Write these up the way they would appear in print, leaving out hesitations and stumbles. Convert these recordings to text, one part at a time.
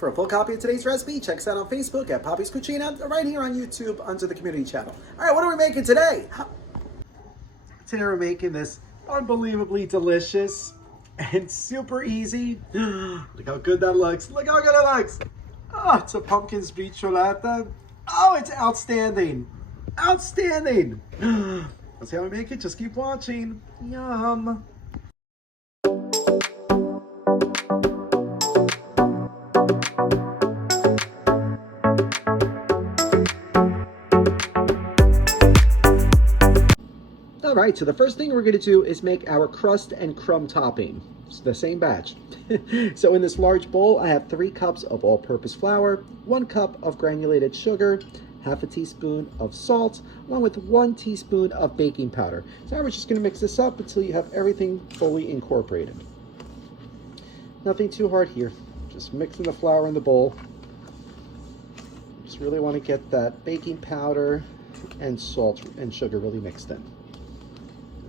For a full copy of today's recipe, check us out on Facebook at Poppy's Cucina, or right here on YouTube under the community channel. All right, what are we making today? Today we're making this unbelievably delicious and super easy. Look how good that looks. Look how good it looks. Oh, it's a pumpkin sbriciolata. Oh, it's outstanding. Outstanding. Let's see how we make it. Just keep watching. Yum. All right, so the first thing we're going to do is make our crust and crumb topping. It's the same batch. So in this large bowl, I have 3 cups of all-purpose flour, 1 cup of granulated sugar, half a teaspoon of salt, along with 1 teaspoon of baking powder. So now we're just going to mix this up until you have everything fully incorporated. Nothing too hard here. Just mixing the flour in the bowl. Just really want to get that baking powder and salt and sugar really mixed in.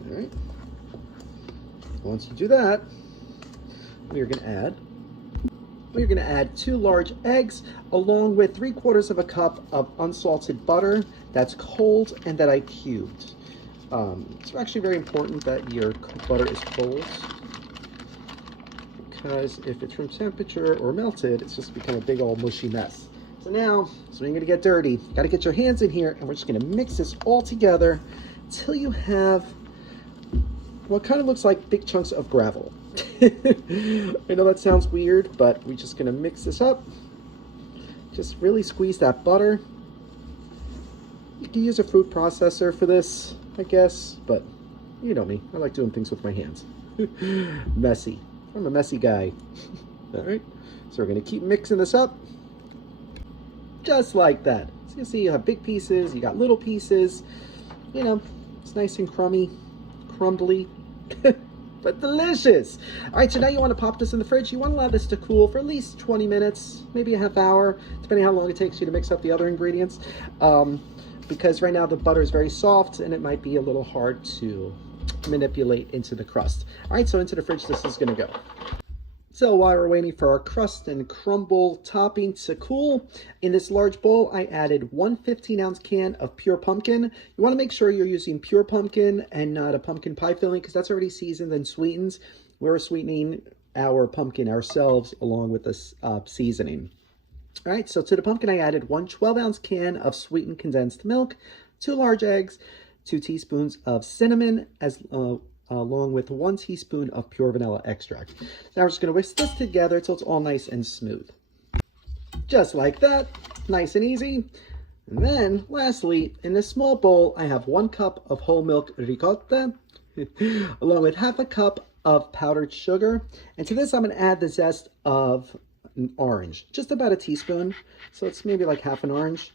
All right. Once you do that, we're going to add 2 large eggs along with 3/4 cup of unsalted butter that's cold and that I cubed. It's actually very important that your butter is cold, because if it's room temperature or melted, it's just become a big old mushy mess. So now, so you're going to get dirty. You got to get your hands in here, and we're just going to mix this all together until you have what kind of looks like big chunks of gravel. I know that sounds weird, but we're just gonna mix this up. Just really squeeze that butter. You can use a food processor for this, I guess, but you know me, I like doing things with my hands. Messy. I'm a messy guy. All right, so we're gonna keep mixing this up just like that. So you see, you have big pieces, you got little pieces, you know, it's nice and crumbly. But delicious. All right, so now you want to pop this in the fridge. You want to allow this to cool for at least 20 minutes, maybe a half hour, depending how long it takes you to mix up the other ingredients. Because right now the butter is very soft and it might be a little hard to manipulate into the crust. All right, so into the fridge this is going to go. So while we're waiting for our crust and crumble topping to cool, in this large bowl, I added 1 15-ounce can of pure pumpkin. You want to make sure you're using pure pumpkin and not a pumpkin pie filling, because that's already seasoned and sweetened. We're sweetening our pumpkin ourselves along with this seasoning. All right, so to the pumpkin, I added 1 12-ounce can of sweetened condensed milk, 2 large eggs, 2 teaspoons of cinnamon, along with 1 teaspoon of pure vanilla extract. Now we're just going to whisk this together until it's all nice and smooth. Just like that, nice and easy. And then, lastly, in this small bowl, I have 1 cup of whole milk ricotta, along with half a cup of powdered sugar. And to this, I'm going to add the zest of an orange, just about a teaspoon. So it's maybe like half an orange.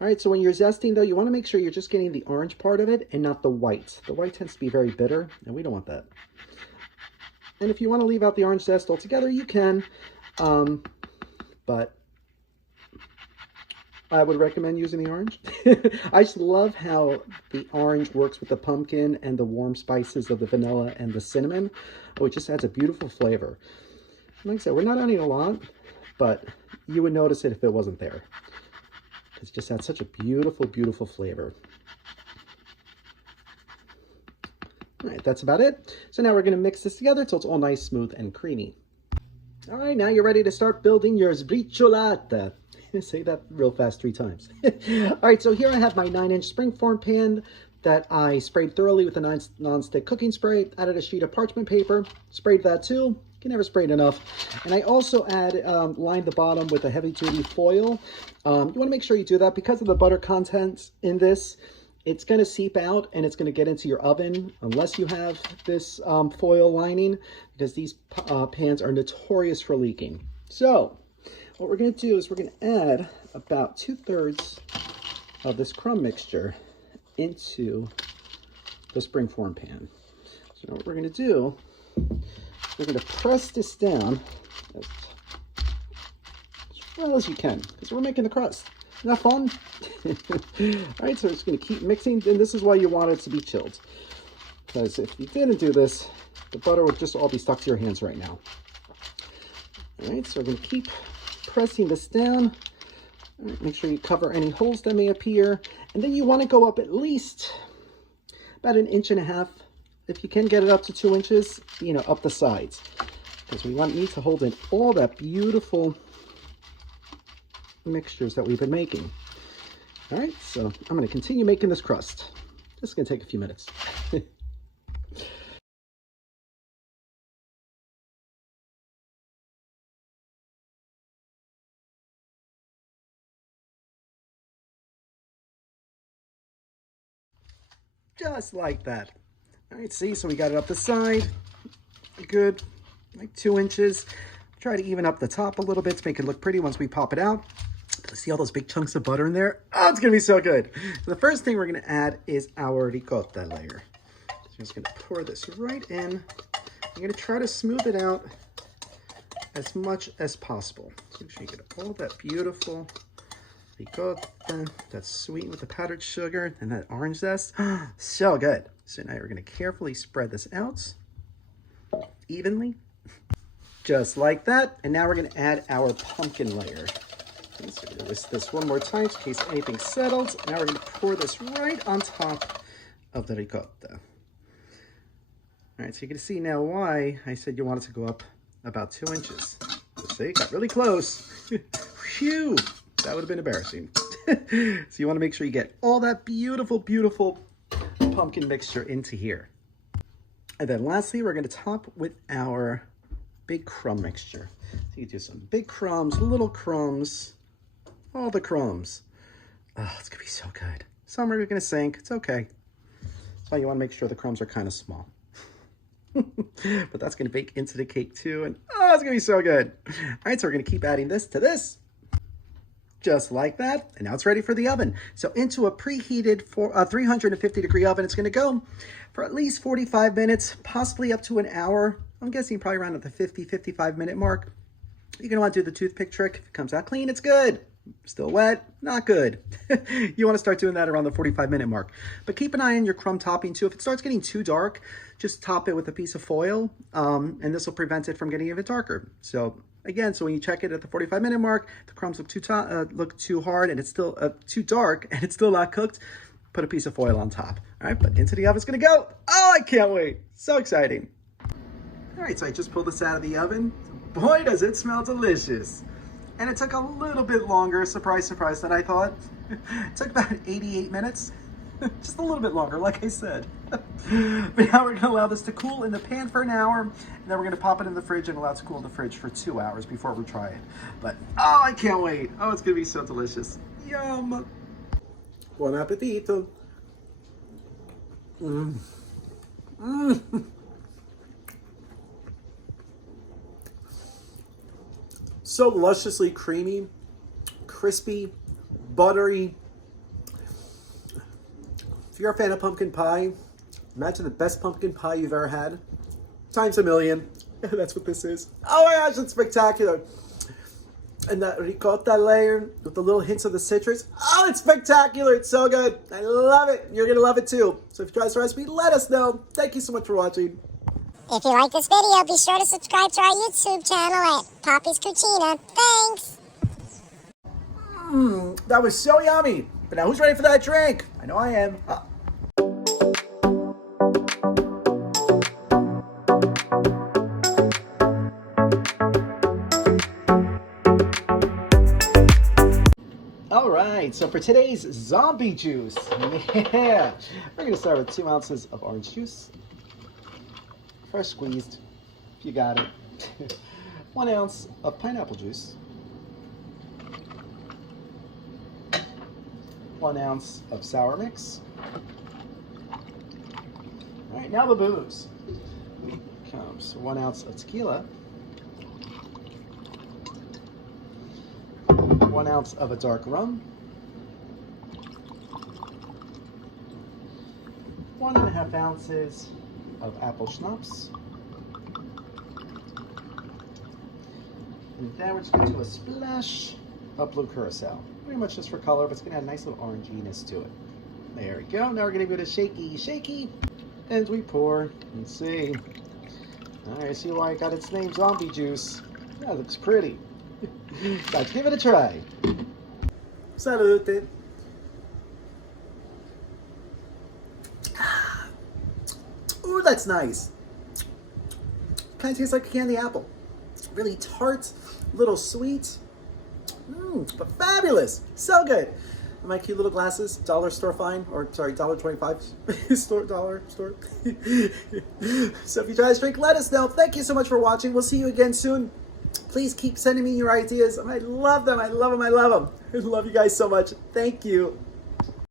All right, so when you're zesting, though, you want to make sure you're just getting the orange part of it and not the white. The white tends to be very bitter, and we don't want that. And if you want to leave out the orange zest altogether, you can. But I would recommend using the orange. I just love how the orange works with the pumpkin and the warm spices of the vanilla and the cinnamon. Oh, it just adds a beautiful flavor. Like I said, we're not adding a lot, but you would notice it if it wasn't there. It just adds such a beautiful, beautiful flavor. All right, that's about it. So now we're going to mix this together until it's all nice, smooth, and creamy. All right, now you're ready to start building your sbriciolata. Say that real fast 3 times. All right, so here I have my 9-inch springform pan that I sprayed thoroughly with a non-stick cooking spray. Added a sheet of parchment paper, sprayed that too. You can never spray it enough. And I also lined the bottom with a heavy-duty foil. You want to make sure you do that because of the butter content in this. It's going to seep out and it's going to get into your oven unless you have this foil lining, because these pans are notorious for leaking. So what we're going to do is we're going to add about 2/3 of this crumb mixture into the springform pan. So what we're going to do, we're going to press this down as well as you can, because we're making the crust. Isn't that fun? All right, so we're just going to keep mixing, and this is why you want it to be chilled, because if you didn't do this, the butter would just all be stuck to your hands right now. All right, so we're going to keep pressing this down. Make sure you cover any holes that may appear. And then you want to go up at least about 1.5 inches. If you can get it up to 2 inches, you know, up the sides. Because we need to hold in all that beautiful mixtures that we've been making. All right, so I'm going to continue making this crust. This is going to take a few minutes. Just like that. All right, see, so we got it up the side. Good, like 2 inches. Try to even up the top a little bit to make it look pretty once we pop it out. See all those big chunks of butter in there? Oh, it's gonna be so good. So the first thing we're gonna add is our ricotta layer. So I'm just gonna pour this right in. I'm gonna try to smooth it out as much as possible. So make sure you get all that beautiful ricotta that's sweet with the powdered sugar and that orange zest. So good. So now we're gonna carefully spread this out evenly, just like that. And now we're gonna add our pumpkin layer. Okay, so we're gonna whisk this one more time in case anything settles. Now we're gonna pour this right on top of the ricotta. All right, so you can see now why I said you want it to go up about 2 inches. So see, got really close. Phew, that would have been embarrassing. So you want to make sure you get all that beautiful, beautiful pumpkin mixture into here. And then lastly, we're going to top with our big crumb mixture. So you do some big crumbs, little crumbs, all the crumbs. Oh, it's going to be so good. Some are going to sink. It's okay. So you want to make sure the crumbs are kind of small. But that's going to bake into the cake too. And oh, it's going to be so good. All right, so we're going to keep adding this to this. Just like that. And now it's ready for the oven. So into a preheated 350 degree oven, it's going to go for at least 45 minutes, possibly up to an hour. I'm guessing probably around at the 55 minute mark. You're going to want to do the toothpick trick. If it comes out clean, it's good. Still wet, not good. You want to start doing that around the 45-minute mark. But keep an eye on your crumb topping too. If it starts getting too dark, just top it with a piece of foil, and this will prevent it from getting even darker. So again, so when you check it at the 45-minute mark, the crumbs look too hard and it's still too dark and it's still not cooked, put a piece of foil on top. All right, but into the oven it's gonna go. Oh, I can't wait. So exciting. All right, so I just pulled this out of the oven. Boy, does it smell delicious. And it took a little bit longer, surprise, surprise, than I thought. It took about 88 minutes. Just a little bit longer, like I said. But now we're gonna allow this to cool in the pan for an hour, and then we're gonna pop it in the fridge and allow it to cool in the fridge for 2 hours before we try it. But, oh, I can't wait. Oh, it's gonna be so delicious. Yum. Buon appetito. Mmm. Mmm. So lusciously creamy, crispy, buttery. If you're a fan of pumpkin pie, imagine the best pumpkin pie you've ever had, times a million. That's what this is. Oh my gosh, it's spectacular. And that ricotta layer with the little hints of the citrus. Oh, it's spectacular. It's so good. I love it. You're going to love it too. So if you try this recipe, let us know. Thank you so much for watching. If you like this video, be sure to subscribe to our YouTube channel at Poppy's Cucina. Thanks! That was so yummy. But now who's ready for that drink? I know I am. All right, so for today's zombie juice, yeah, we're gonna start with 2 ounces of orange juice. Fresh squeezed, if you got it. 1 ounce of pineapple juice. 1 ounce of sour mix. All right, now the booze. Comes 1 ounce of tequila. 1 ounce of a dark rum. 1.5 ounces of apple schnapps. And then we're just going to do a splash of blue curacao. Pretty much just for color, but it's going to add a nice little oranginess to it. There we go. Now we're going to give it a shaky as we pour and see. All right, see why I got its name, zombie juice. Yeah, it looks pretty. Let's give it a try. Salute. Ooh, that's nice. Kind of tastes like a candy apple. Really tart, a little sweet, but fabulous. So good. And my cute little glasses, dollar store fine, or sorry, $1.25 store, dollar store. So if you try this drink, let us know. Thank you so much for watching. We'll see you again soon. Please keep sending me your ideas. I love them. I love them. I love them. I love you guys so much. Thank you.